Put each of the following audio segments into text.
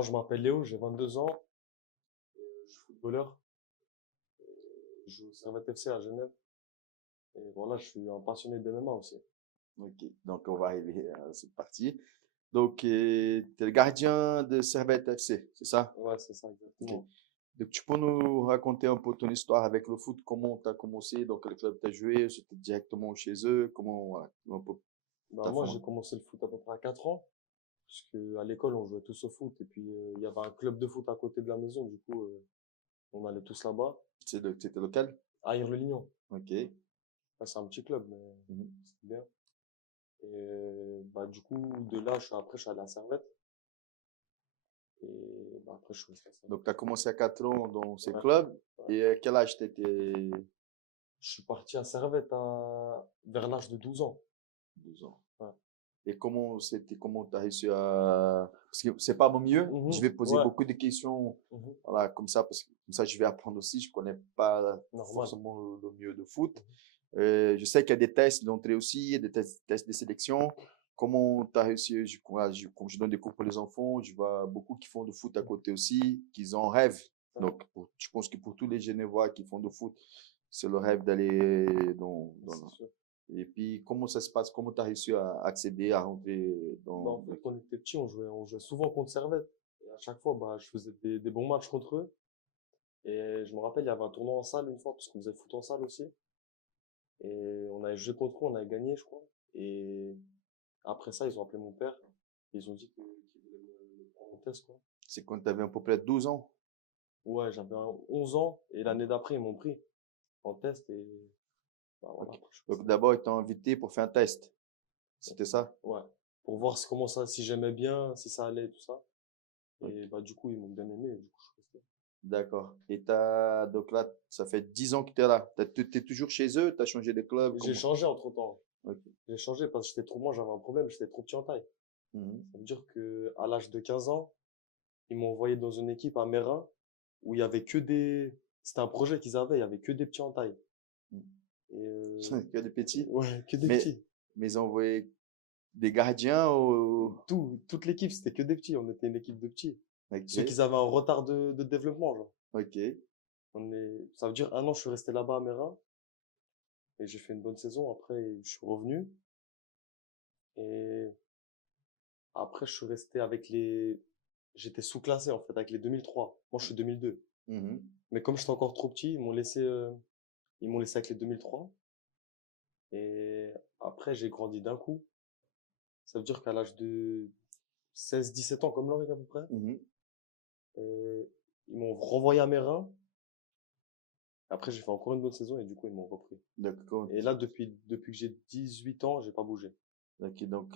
Je m'appelle Léo, j'ai 22 ans, je suis footballeur, je joue au Servette FC à Genève. Et voilà, je suis un passionné de MMA aussi. Ok, donc on va arriver à cette partie. Donc, tu es le gardien de Servette FC, c'est ça? Ouais, c'est ça, Ok. exactement. Donc, tu peux nous raconter un peu ton histoire avec le foot, comment tu as commencé, dans quel club tu as joué, c'était directement chez eux, comment, voilà, un peu Bah, ta moi, forme. j'ai commencé le foot à peu près à 4 ans, parce que à l'école, on jouait tous au foot. Et puis, il y avait un club de foot à côté de la maison, du coup, on allait tous là-bas. C'était lequel? À Irles-le-Lignon. Ok. Là, c'est un petit club, mais Mhm. c'est bien. Et bah, du coup, de là, je suis allé à Servette. Et bah, après, je suis resté à Servette. Donc, tu as commencé à 4 ans dans ces Ouais, clubs. ouais. Et à quel âge tu étais? Je suis parti à Servette vers l'âge de 12 ans. 12 ans. Ouais. Et comment tu as réussi à, parce que c'est pas mon mieux. Je vais poser Ouais. beaucoup de questions, Mhm. voilà, comme ça, parce que comme ça, je vais apprendre aussi. Je connais pas Normal. forcément le mieux de foot. Mhm. Je sais qu'il y a des tests d'entrée aussi, il y a des tests de sélection. Comment tu as réussi? Comme je donne des cours pour les enfants, je vois beaucoup qui font du foot à côté aussi, qui en rêvent. Ouais. Donc, je pense que pour tous les Genevois qui font du foot, c'est le rêve d'aller C'est sûr. et puis, comment ça se passe? Comment tu as réussi à accéder, à rentrer Bah, en fait, quand on était petit, on jouait souvent contre Servette. Et à chaque fois, bah, je faisais des bons matchs contre eux. Et je me rappelle, il y avait un tournoi en salle une fois, parce qu'on faisait foot en salle aussi. Et on avait joué contre eux, on avait gagné, je crois. Et après ça, ils ont appelé mon père. Ils ont dit qu'ils voulaient me prendre en test, quoi. C'est quand tu avais à peu près 12 ans. Ouais, j'avais 11 ans. Et l'année d'après, ils m'ont pris en test. Et bah, voilà, Ok. après, je suis Donc, resté. d'abord, ils t'ont invité pour faire un test. C'était ça? Ouais. Pour voir comment ça, si j'aimais bien, si ça allait, tout ça. Et bah, du coup, ils m'ont bien aimé. Et du coup, je suis resté. D'accord. Et donc là, ça fait 10 ans que tu es là. Tu es toujours chez eux? Tu as changé de club? J'ai Comment? changé entre-temps. Ok. J'ai changé parce que moi j'avais un problème, j'étais trop petit en taille. Mhm. Ça veut dire que à l'âge de 15 ans, ils m'ont envoyé dans une équipe à Mérin où il y avait que c'était un projet qu'ils avaient, il y avait que des petits en taille. Et Que des petits. ouais, que des Mais, petits. mais ils ont envoyé des gardiens au... Toute l'équipe, c'était que des petits. On était une équipe de petits. Ceux Ok. qui avaient un retard de développement, genre. Ok. Ça veut dire un an, je suis resté là-bas à Mérin et j'ai fait une bonne saison. Après, je suis revenu et après, je suis resté j'étais sous-classé en fait avec les 2003. Moi, je suis 2002. Mhm. Mais comme j'étais encore trop petit, ils m'ont laissé avec les 2003. Et après, j'ai grandi d'un coup. Ça veut dire qu'à l'âge de 16, 17 ans, comme Lorik à peu près, Mhm. euh, ils m'ont renvoyé à Mérin. Après, j'ai fait encore une bonne saison et du coup, ils m'ont repris. D'accord. Et là, depuis que j'ai 18 ans, j'ai pas bougé. Ok, donc,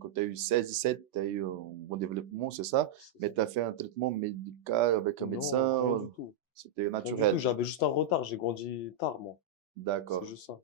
quand tu as eu 16, 17, tu as eu un bon développement, c'est ça? C'est Mais ça. tu as fait un traitement médical avec un Non, médecin, rien du tout. c'était Rien du tout. naturel. J'avais juste un retard. J'ai grandi tard, moi. C'est D'accord. juste ça.